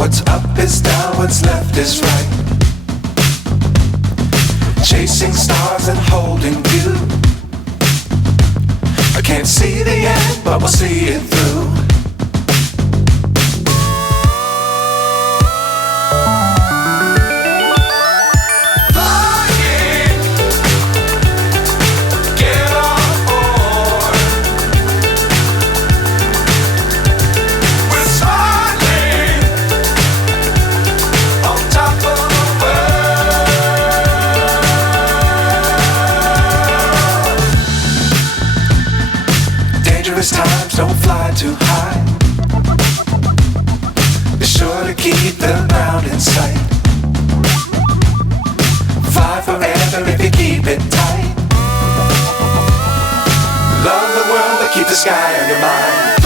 What's up is down, what's left is right. Chasing stars and holding you. I can't see the end, but we'll see it through. Dangerous times, don't fly too high. Be sure to keep the ground in sight. Fly forever if you keep it tight. Love the world, but keep the sky on your mind.